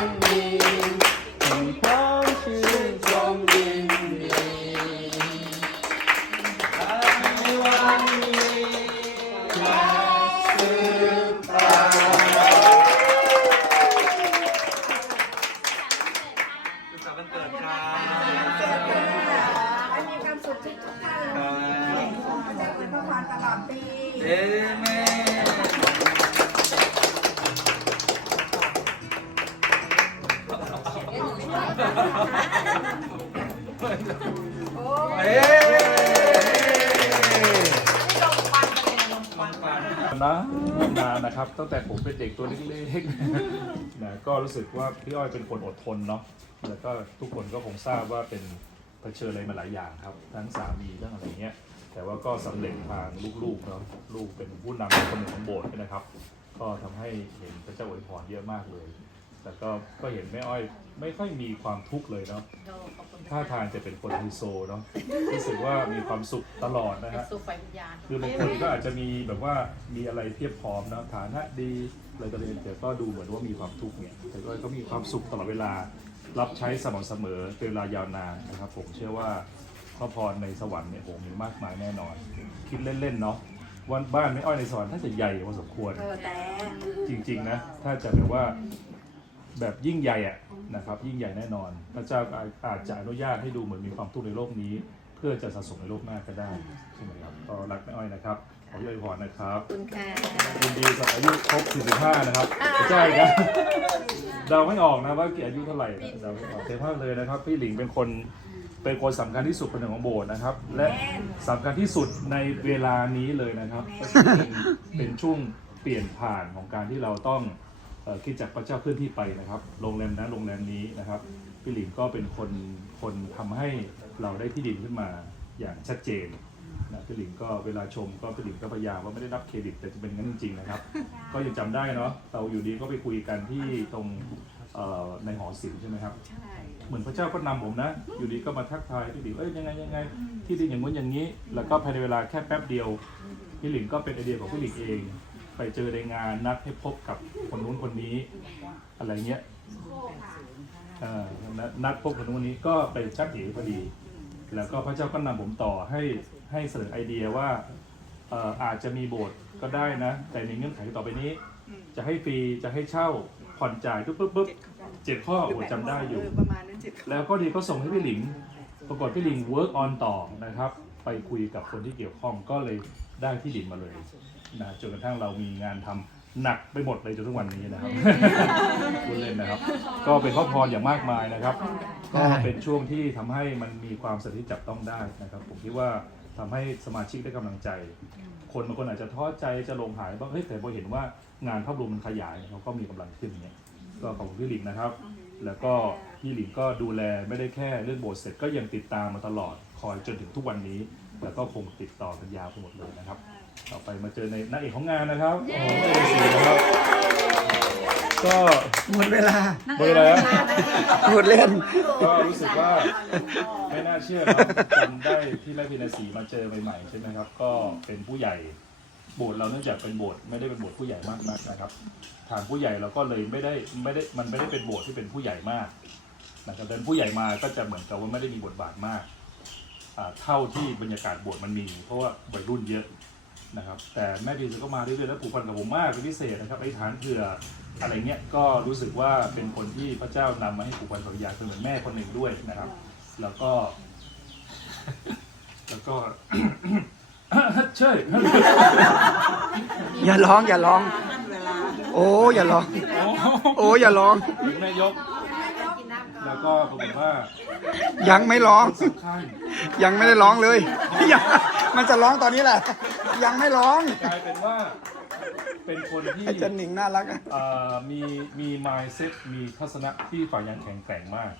วันนี้ความชื่นชมยินดีในวันนี้จะสืบไปสุขสันต์วันเกิดครับให้มีความสุขทุกๆท่านเลยพระเจ้าอวยพรตลอดปี เอเมน นะนานนะครับ ตั้งแต่ผมเป็นเด็กตัวเล็กๆนะก็รู้สึกว่าพี่อ้อยเป็นคนอดทนเนาะแล้วก็ทุกคนก็คงทราบว่าเป็นเผชิญอะไรมาหลายอย่างครับ ทั้งสามีทั้งอะไรเงี้ย แต่ว่าก็สำเร็จทางลูกๆเนาะลูกเป็นผู้นำคนหนึ่งของโบสถ์นะครับ ก็ทำให้เห็นพระเจ้าอวยพรเยอะมากเลยแต่ก็ก็เห็นแม่อ้อย ไม่ค่อยมีความทุกข์เลยเนาะท่าทางจะเป็นคนไฮโซเนาะรู้สึกว่ามีความสุขตลอดนะฮะสู่ไฟวิญญาณคือบางคนก็อาจจะมีแบบว่ามีอะไรเทียบพร้อมนะฐานะดีอะไรก็เลยแต่ก็ดูเหมือนว่ามีความทุกข์เนี่ยแต่ก็ก็มีความสุขตลอดเวลารับใช้สม่ำเสมอเป็นเวลายาวนานนะครับ ผมเชื่อว่าพระพรในสวรรค์เนี่ยโหมีมากมายแน่นอน คิดเล่นๆเนาะวันบ้านไม่อ้อยในสวรรค์ถ้าจะใหญ่พอสมควรเออแต่จริง ๆ นะ ถ้าจะแบบว่าแบบยิ่งใหญ่อะ นะครับยิ่งใหญ่แน่นอน พระเจ้าอาอาจจะอนุญาตให้ดูเหมือนมีความทุกข์ในโลกนี้ เพื่อจะสะสมในโลกหน้าก็ได้ใช่ไหมครับก็รักแม่อ้อยนะครับขออวยพรนะครับคุณค่ะยินดีกับอายุครบ 45 นะครับใช่ครับเดาไม่ออกนะว่ากี่อายุเท่าไหร่เดาไม่ออกเต็มภาคเลยนะครับ พี่หลิงเป็นคนเป็นคนสำคัญที่สุดคนหนึ่งของโบสถ์นะครับ และสำคัญที่สุดในเวลานี้เลยนะครับก็คือเป็นเป็นช่วงเปลี่ยนผ่านของการที่เราต้องเอ่อ คิดจากพระเจ้าเคลื่อนที่ไปนะครับ โรงแรมนั้นโรงแรมนี้นะครับพี่หลิงก็เป็นคนคนทำให้เราได้ที่ดินขึ้นมาอย่างชัดเจนนะพี่หลิงก็เวลาชมก็พี่หลิงก็พยายามว่าไม่ได้รับเครดิตแต่จะเป็นงั้นจริงๆนะครับ ก็ยังจำได้เนาะเราอยู่ดีก็ไปคุยกันที่ตรงเอ่อในหอศิลป์ใช่ไหมครับเหมือนพระเจ้าก็นำผมนะ อยู่ดีก็มาทักทายพี่หลิงเอ้ยยังไงยังไง ที่ดินอย่างงู้นอย่างนี้ แล้วก็ภายในเวลาแค่แป๊บเดียวพี่หลิงก็เป็นไอเดียของพี่หลิงเอง ไปเจอในงานนัดให้พบกับคนนู้นคนนี้ อะไรเงี้ยเอ่อนัดนัดพบคนนู้นคนนี้ก็ไปชักเหพอดี แล้วก็พระเจ้าก็นำผมต่อให้ให้เสนอไอเดียว่าเอ่ออาจจะมีโบสถ์ก็ได้นะ แต่ในเงื่อนไขต่อไปนี้ จะให้ฟรีจะให้เช่าผ่อนจ่ายปุ๊บปุ๊บปุ๊บเจ็ดข้อโอ้จำได้อยู่ ประมาณนั้นจิตแล้วก็ดีก็ส่งให้พี่หลิง ปรากฏพี่หลิง work on ต่อนะครับ ไปคุยกับคนที่เกี่ยวข้องก็เลยได้ที่ดินมาเลย นะจนกระทั่งเรามีงานทำหนักไปหมดเลยจนทุกวันนี้นะครับ พูดเล่นนะครับ ก็เป็นข้อพรอย่างมากมายนะครับ ก็เป็นช่วงที่ทำให้มันมีความสถิตจับต้องได้นะครับ ผมคิดว่าทำให้สมาชิกได้กำลังใจ คนบางคนอาจจะท้อใจจะลงหายบ้างเฮ้ยแต่พอเห็นว่างานภาพรวมมันขยายเขาก็มีกำลังขึ้นเนี่ยก็ขอบคุณพี่หลิงนะครับ แล้วก็พี่หลิงก็ดูแลไม่ได้แค่เรื่องโบสถ์เสร็จก็ยังติดตามมาตลอดคอยจนถึงทุกวันนี้ แล้วก็คงติดต่อกันยาวไปหมดเลยนะครับ ต่อไปมาเจอในนางเอกของงานนะครับโอ้โหไม่ได้สีนะครับ ก็หมดเวลาเบอร์แล้วหมดเล่น ก็รู้สึกว่าไม่น่าเชื่อครับจำได้ที่แม่พินาสีมาเจอใหม่ๆใช่ไหมครับ ก็เป็นผู้ใหญ่โบสถ์เราเนื่องจากเป็นโบสถ์ไม่ได้เป็นโบสถ์ผู้ใหญ่มากนักนะครับ ทางผู้ใหญ่เราก็เลยไม่ได้ไม่ได้มันไม่ได้เป็นโบสถ์ที่เป็นผู้ใหญ่มากนะครับดังนั้นผู้ใหญ่มาก็จะเหมือนกับว่าไม่ได้มีบทบาทมากอ่าเท่าที่บรรยากาศโบสถ์มันมี เพราะว่าวัยรุ่นเยอะ นะครับ แต่แม่พินก็มาเรื่อยๆแล้วผูกพันกับผมมากเป็นพิเศษนะครับไอ้ฐานเผื่ออะไรเงี้ยก็รู้สึกว่าเป็นคนที่พระเจ้านำมาให้ผูกพันกับวิญญาณเป็นเหมือนแม่คนหนึ่งด้วยนะครับ แล้วก็ แล้วก็เช่อย่าร้องอย่าร้อง โอ้อย่าร้อง โอ้อย่าร้องถึงแม่ยก แล้วก็ปรากฏว่า ยังไม่ร้องสำคัญยังไม่ได้ร้องเลยยัง มันจะร้องตอนนี้แหละ ยังไม่ร้องกลายเป็นว่าเป็นคนที่อาจารย์หนิงน่ารักอะเอ่อมีมี mindset มีทัศนะที่ฝ่ายยังแข็งแกร่งมาก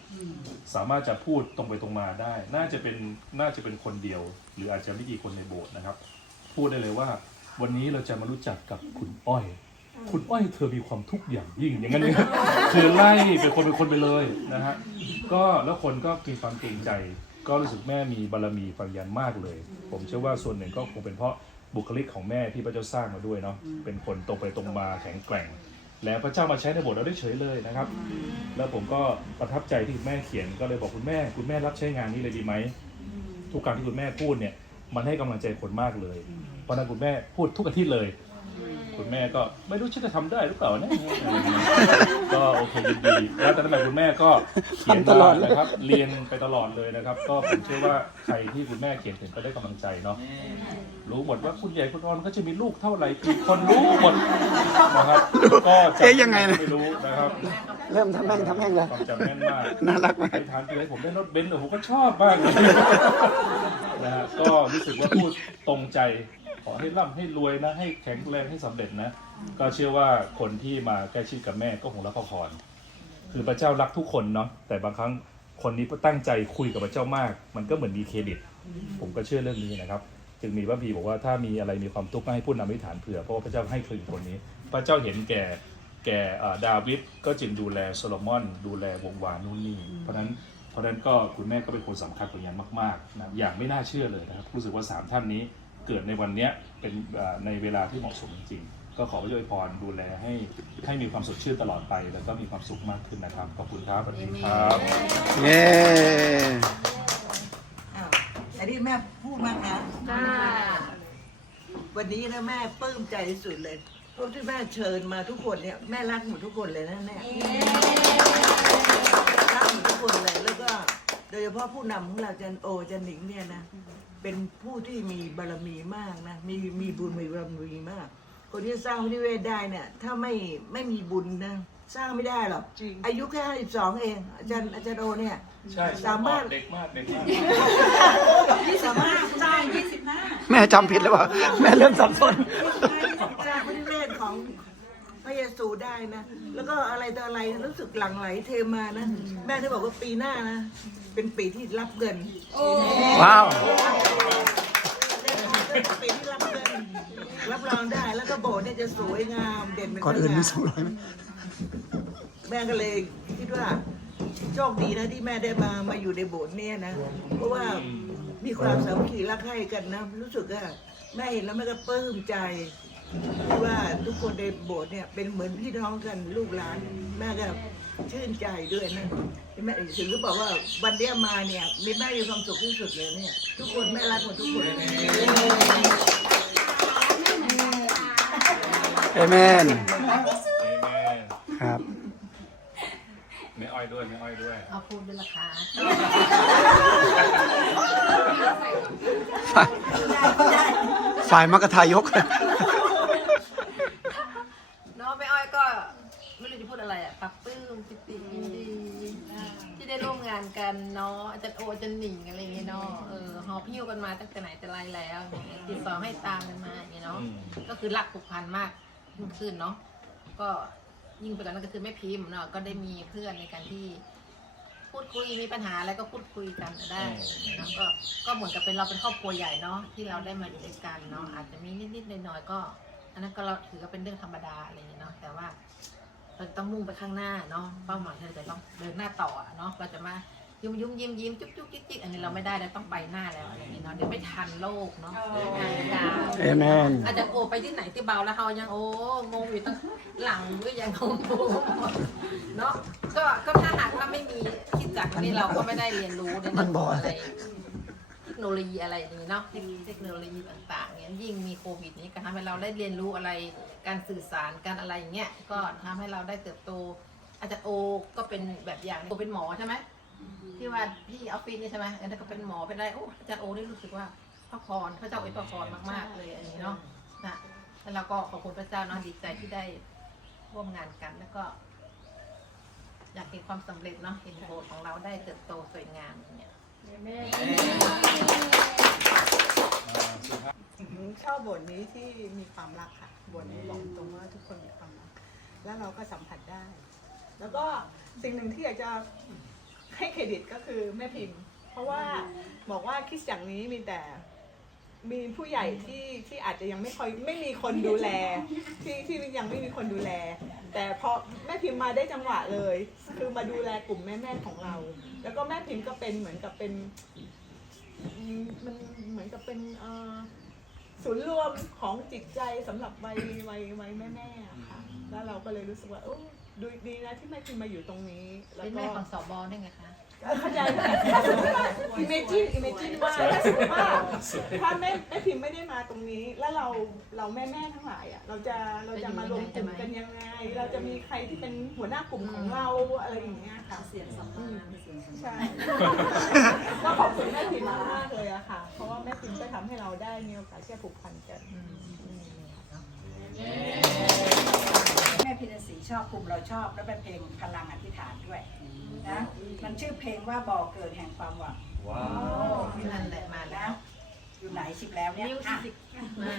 สามารถจะพูดตรงไปตรงมาได้ น่าจะเป็นน่าจะเป็นคนเดียว หรืออาจจะไม่กี่คนในโบสถ์นะครับ พูดได้เลยว่า วันนี้เราจะมารู้จักกับคุณอ้อย คุณอ้อยเธอมีความทุกข์อย่างยิ่งอย่างนั้นเนี่ยคือไล่เป็นคนเป็นคนไปเลยนะฮะก็แล้วคนก็มีความเกรงใจ ก็รู้สึกแม่มีบารมีฝังยันมากเลย ผมเชื่อว่าส่วนหนึ่งก็คงเป็นเพราะบุคลิกของแม่ที่พระเจ้าสร้างมาด้วยเนาะเป็นคนตรงไปตรงมาแข็งแกร่ง แล้วพระเจ้ามาใช้ในบสถ์เราได้เฉยเลยนะครับ แล้วผมก็ประทับใจที่คุณแม่เขียนก็เลยบอกคุณแม่คุณแม่รับใช้งานนี้เลยดีไหมทุกครั้งที่คุณแม่พูดเนี่ยมันให้กำลังใจคนมากเลยเพราะฉะนั้นคุณแม่พูดทุกอาทิตย์เลย คุณแม่ก็ไม่รู้ฉันจะทำได้หรือเปล่านะ ก็โอเคยินดีแล้วแต่นั้นแหละคุณแม่ก็เขียนทำตลอดเลยนะครับ เรียนไปตลอดเลยนะครับ ก็ผมเชื่อว่าใครที่คุณแม่เขียนถึงก็ได้กำลังใจเนาะรู้หมดว่าคุณใหญ่คุณออนเขาจะมีลูกเท่าไหร่กี่คนรู้หมดนะครับ ก็จำเอ๊ะยังไงนะ ไม่รู้นะครับเริ่มทำแม่งทำแม่งแล้วความจำแม่นมาก น่ารักมาก ไปทานทีไรผมได้รถเบนซ์เลยผมก็ชอบมากเลยนะฮะก็รู้สึกว่าพูดตรงใจข อให้ร่ำให้รวยนะ ให้แข็งแรงให้สำเร็จนะ ก็เชื่อว่าคนที่มาใกล้ชิดกับแม่ก็คงรักพระพรคือพระเจ้ารักทุกคนเนาะแต่บางครั้งคนนี้ตั้งใจคุยกับพระเจ้ามาก มันก็เหมือนมีเครดิต ผมก็เชื่อเรื่องนี้นะครับ จึงมีพระพีบอกว่าถ้ามีอะไรมีความทุกข์ก็ให้ผู้นำอธิษฐานเผื่อเพราะว่าพระเจ้าให้คืนคนนี้ พระเจ้าเห็นแก่แก่เอ่อดาวิดก็จึงดูแลโซโลมอน ดูแลวงวานนู่นนี่เพราะฉะนั้นเพราะฉะนั้นก็คุณแม่ก็เป็นคนสำคัญตรงนี้มากๆนะอย่างไม่น่าเชื่อเลยนะครับรู้สึกว่าสามท่านนี้ เกิดในวันเนี้ยเป็นเอ่อในเวลาที่เหมาะสมจริงๆก็ขอพระเจ้าอวยพรดูแลให้ให้มีความสดชื่นตลอดไป แล้วก็มีความสุขมากขึ้นนะครับ ขอบคุณครับสวัสดีครับเย้อ้าวอันนี้แม่พูดมากนะจ้าวันนี้นะแม่ปลื้มใจที่สุดเลยเพราะที่แม่เชิญมาทุกคนเนี่ยแม่รักหมดทุกคนเลยนะเนี่ยรักหมดทุกคนเลยแล้วก็โดยเฉพาะผู้นำของเราจันโอจันหนิงเนี่ยนะ เป็นผู้ที่มีบารมีมากนะมีมีบุญมีบารมีมาก คนที่สร้างพระนิเวศได้เนี่ยถ้าไม่ไม่มีบุญนะสร้างไม่ได้หรอกอายุแค่ห้าสิบสองเองอาจารย์อาจารย์โอเนี่ย ใช่สามารถ เด็กมากเด็กมาก สามารถสร้างแม่จำผิดหรือเปล่า แม่เริ่มสับสนสร้างพระนิเวศของพ ระเยซูได้นะ แล้วก็อะไรต่ออะไรรู้สึกหลั่งไหลเทมานะ แม่ที่บอกว่าปีหน้านะ เป็นปีที่รับเงินว้าวเป็นปีที่รับเงินรับรองได้แล้วก็โบสถ์เนี่ยจะสวยงามเด่นเป็นก่อนอื่นมีสสองร้อยไหมแม่ก็เลยคิดว่าโชคดีนะที่แม่ได้มามาอยู่ในโบสถ์เนี่ยนะ เพราะว่ามีความสามัคคีรักใคร่กันนะ รู้สึกว่าแม่เห็นแล้วแม่ก็ปลื้มใจ ที่ว่าทุกคนในโบสถ์เนี่ยเป็นเหมือนพี่น้องกันลูกหลานแม่ก็ชื่นใจด้วยนะแม่ถึงก็บอกว่าวันเนี้ยมาเนี่ยมีแม่มีความสุขที่สุดเลยเนี่ย ทุกคนแม่รักหมดทุกคนเอเมนเอเมนครับ ไม่อ้อยด้วยไม่อ้อยด้วย เอาพูดด้วยราคาฝ่ายฝ่ายมักกะทายก เนาะแม่อ้อยก็ไม่รู้จะพูด อะไรอะปรับปลื้มปิติยินดี ที่ได้ร่วมงานกันเนาะอาจารย์โออาจารย์หนิงอะไรอย่างเงี้ยเนาะเออหอบพิ้วกันมาตั้งแต่ไหนแต่ไรแล้วอย่างเงี้ยติดต่อให้ตามกันมาอย่างเงี้ยเนาะอืมก็คือรักผูกพันมากยิ่งขึ้นเนาะก็ยิ่งไปกว่านั้นก็คือแม่พิมพ์เนาะก็ได้มีเพื่อนในการที่ พูดคุยมีปัญหาอะไรก็พูดคุยกันได้นะก็ก็เหมือนกับเป็นเราเป็นครอบครัวใหญ่เนาะที่เราได้มาอยู่ด้วยกันเนาะอาจจะมีนิดๆหน่อยๆก็ อันนั้นก็เราถือว่าเป็นเรื่องธรรมดาอะไรอย่างเงี้ยเนาะแต่ว่า เราต้องมุ่งไปข้างหน้าเนาะเป้าหมายที่เราจะต้องเดินหน้าต่ออะเนาะเราจะมายุ่มยุ่มยิ้มยิ้มจุ๊บจุ๊บจิ๊กจิ๊กอันนี้เราไม่ได้เราต้องไปหน้าแล้วอะไรอย่างเงี้ยเนาะเดี๋ยวไม่ทันโลกเนาะงานการเอเมนอาจจะโอไปที่ไหนที่เบาแล้วเขายังโอ้งงอยู่ตั้งหลังก็ยังงงเนาะก็ก็ถ้าหากว่าไม่มีคิดจักรนี่เราก็ไม่ได้เรียนรู้ในมัเรื่อนงบขออกงอะอะไรไรเทคโนโลยีอะไรอย่างนี้เนาะเทคโนโลยีต่างๆเนี่ยยิ่งมีโควิดนี้ก็ทำให้เราได้เรียนรู้อะไร การสื่อสารการอะไรอย่างเงี้ยก็ทำให้เราได้เติบโต อาจารย์โอก็เป็นแบบอย่างโอเป็นหมอใช่ไหมที่ว่าที่ออฟฟิศนี่ใช่ไหมอันนั้นก็เป็นหมอเป็นอะไรโอ้อาจารย์โอนี่รู้สึกว่าพระพรพระเจ้าอวยพระพรมากๆเลยอันนี้เนาะนะแล้วเราก็ขอบคุณพระเจ้าเนาะดีใจที่ได้ร่วมงานกันแล้วก็ อยากเห็นความสำเร็จเนาะเห็นโบสถ์ของเราได้เติบโตสวยงามอย่างเงี้ยชอบบทนี้ที่มีความรักค่ะ บนี้บอกตรงว่าทุกคนมีความรักแล้วเราก็สัมผัสได้ แล้วก็สิ่งหนึ่งที่อยากจะให้เครดิตก็คือแม่พิมพ์ เพราะว่าบอกว่าคิดอย่างนี้มีแต่มีผู้ใหญ่ที่ที่อาจจะยังไม่ค่อยไม่มีคนดูแล ที่ที่ยังไม่มีคนดูแล แต่พอแม่พิมพ์มาได้จังหวะเลย คือมาดูแลกลุ่มแม่ๆของเรา แล้วก็แม่พิมพ์ก็เป็นเหมือนกับเป็นมมันเหมือนกับเป็นเอ่อ ศูนย์รวมของจิตใจสำหรับวัยวัยวัยแม่ๆอะค่ะแล้วเราก็เลยรู้สึกว่าโอ้ดูดีนะที่แม่พิมพ์มาอยู่ตรงนี้ แล้วเป็นก็ แม่ของสอบอได้ไงคะ เข้าใจไหมถ้าสมมติว่า imagine imagine ว่าถ้าสมมติว่าถ้าแม่แม่พิมพ์ไม่ได้มาตรงนี้ แล้วเราเราแม่แม่ๆทั้งหลายอะเราจะเราจะมารวมกลุ่มกันยังไง เราจะมีใครที่เป็นหัวหน้ากลุ่มของเราอะไรอย่างเงี้ยค่ะเสียงสัมภาษณ์เสียงสัมภาษณ์ใช่ก็ขอบคุณแม่พิมพ์มากๆเลยอะค่ะ เพราะว่าแม่พิมพ์ก็ทำให้เราได้มีโอกาสที่จะผูกพันกันแม่ พินศรีชอบกลุ่มเราชอบ แล้วเป็นเพลงพลังอธิษฐานด้วยนะมันชื่อเพลงว่าบ่อเกิดแห่งความหวังว้าวนั่นแหละมาแล้นะวอยู่ไหนชิปแล้วเนี่ยมิวอะสิกมา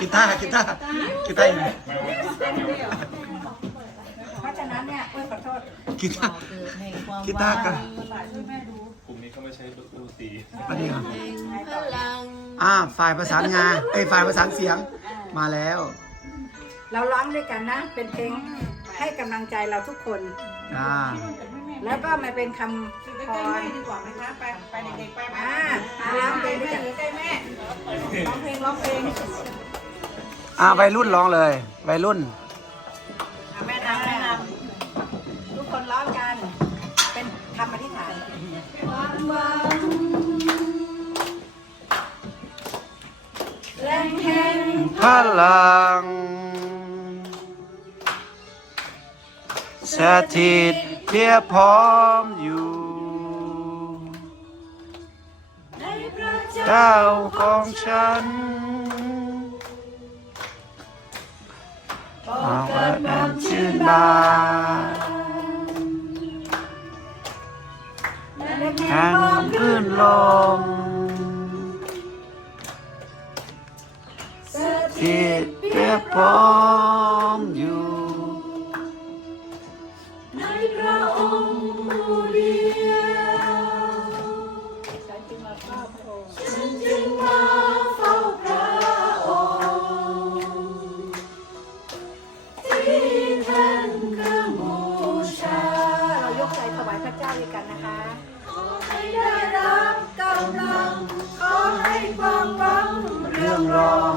กีตาร์กีตาร์กีตาร์อยู่ไหนเพราะฉะนั้นเนี่ยเอ้ยขอโทษกีตาบอร์กเกิดแห่งความกีตาร์กันหลายช่วยแม่ดูกลุ่มนี้เขาไม่ใช้ดนตรีอันนี้เหรอแห่งพลังอ่าฝ่ายประสานงานเอ้ยฝ่ายประสานเสียงมาแล้ว เราร้องด้วยกันนะ เป็นเพลงให้กำลังใจเราทุกคน อ่า แล้วก็มาเป็นคำพรดีกว่าไหมคะ ไปไปเด็กๆไปไหมอ่าร้องเพลงด้วยกันใกล้แม่ร้องเพลงร้องเพลงอ่าวัยรุ่นร้องเลยวัยรุ่นแม่นำแม่นำ ทุกคนร้องกัน เป็นคำอธิษฐาน ความหวังแรงแห่ง พลัง สถิตเพียพร้อมอยู่ในพระเจ้าของฉันบอกเอาเกิไว้ดแอความมชื่นบานแห่งความคลื่นลมสที่เพียพร้อมอยู่ พระองค์ผู้เดียวฉันจึงมาเฝ้าพระองค์ที่ท่านเครื่องบูชา เรายกใจถวายพระเจ้าด้วยกันนะคะ ขอให้ได้รับกำลัง ขอให้ความหวังเรื่องรอง